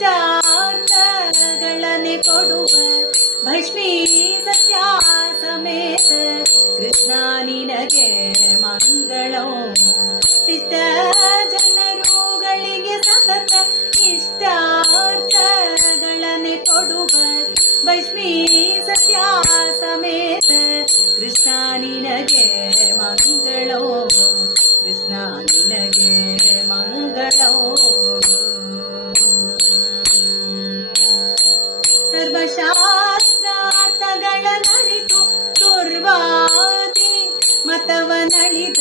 ಇಷ್ಟಾರ್ಥಗಳನ್ನೇ ಕೊಡುವ ಭಸ್ಮೀ ಸತ್ಯ ಸಮೇತ ಕೃಷ್ಣ ನಿನಗೆ ಮಂಗಳೋ. ಶಿಷ್ಟ ಜನರುಗಳಿಗೆ ಸತತ ಇಷ್ಟಾರ್ಥಗಳನ್ನೇ ಕೊಡುವ ಭಸ್ಮೀ ಸತ್ಯ ಸಮೇತ ಕೃಷ್ಣ ನಿನಗೆ ಮಂಗಳೋ. ಕೃಷ್ಣ ನಿನಗೆ ಮಂಗಳೋ. ಸರ್ವಶಾಸ್ತ್ರಾರ್ಥಗಳನ್ನರಿತು ದುರ್ವಾದಿ ಮತವನಳಿದ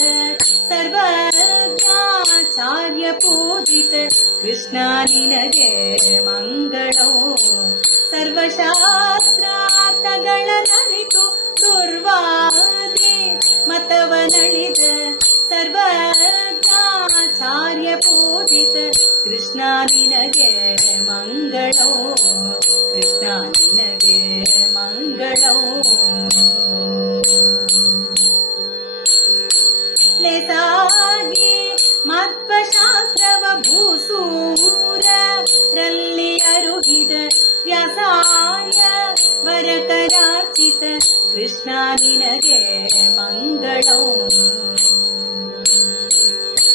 ಸರ್ವಜ್ಞಾಚಾರ್ಯ ಪೂಜಿತ ಕೃಷ್ಣ ನಿನಗೆ ಮಂಗಳೋ. ಸರ್ವಶಾಸ್ತ್ರಾರ್ಥಗಳನ್ನರಿತು ದುರ್ವಾದಿ ಮತವನಳಿದ ಸರ್ವಜ್ಞಾಚಾರ್ಯ ಪೂಜಿತ ಕೃಷ್ಣ ನಿನಗೆ ಮಂಗಳೋ. ಕೃಷ್ಣ ನಿನಗೆ ಮಂಗಳೋ. ಲೇಸಾಗಿ ಮಧ್ವಶಾಸ್ತ್ರವ ಭೂಸೂರರಲ್ಲಿ ಅರುಹಿದ ವ್ಯಾಸಾರ್ಯ ವರಕರಾರ್ಚಿತ ಕೃಷ್ಣ ನಿನಗೆ ಮಂಗಳೋ.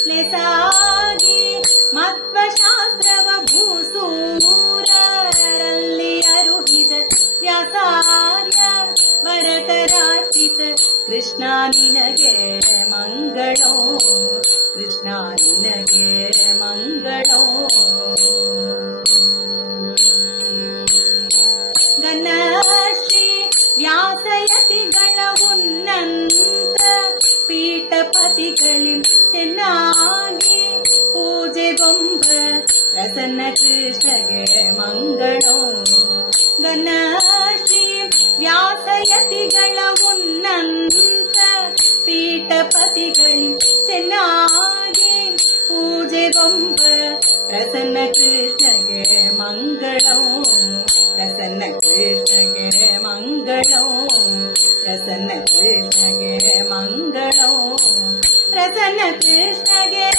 ಲೇಸಾಗಿ ಮಧ್ವಶಾಸ್ತ್ರವ ಭೂಸೂರರಲ್ಲಿ ಅರುಹಿದ ವ್ಯಾಸಾರ್ಯ ವರಕರಾರ್ಚಿತ ಕೃಷ್ಣ ನಿನಗೆ ಮಂಗಳೋ. ಕೃಷ್ಣ ನಿನಗೆ ಮಂಗಳೋ. ಘನಶ್ರೀ ವ್ಯಾಸಯತಿಗಳ ಉನ್ನತ ಪೀಠಪತಿಗಳಿಂ ಚೆನ್ನಾಗಿ ಪೂಜೆಗೊಂಬ ಪ್ರಸನ್ನ ಕೃಷ್ಣಗೆ ಮಂಗಳೋ. ಘನಶ್ರೀ ವ್ಯಾಸಯತಿಗಳ ಉನ್ನತ ಪೀಠಪತಿಗಳಿಂ ಚೆನ್ನಾಗಿ ಪೂಜೆಗೊಂಬ ಪ್ರಸನ್ನ ಕೃಷ್ಣಗೆ ಮಂಗಳೋ. ಪ್ರಸನ್ನ ಕೃಷ್ಣಗೆ ಮಂಗಳೋ. ಪ್ರಸನ್ನ ಕೃಷ್ಣಗೆ ಮಂಗಳೋ. ಪ್ರಸನ್ನ ಕೃಷ್ಣಗೆ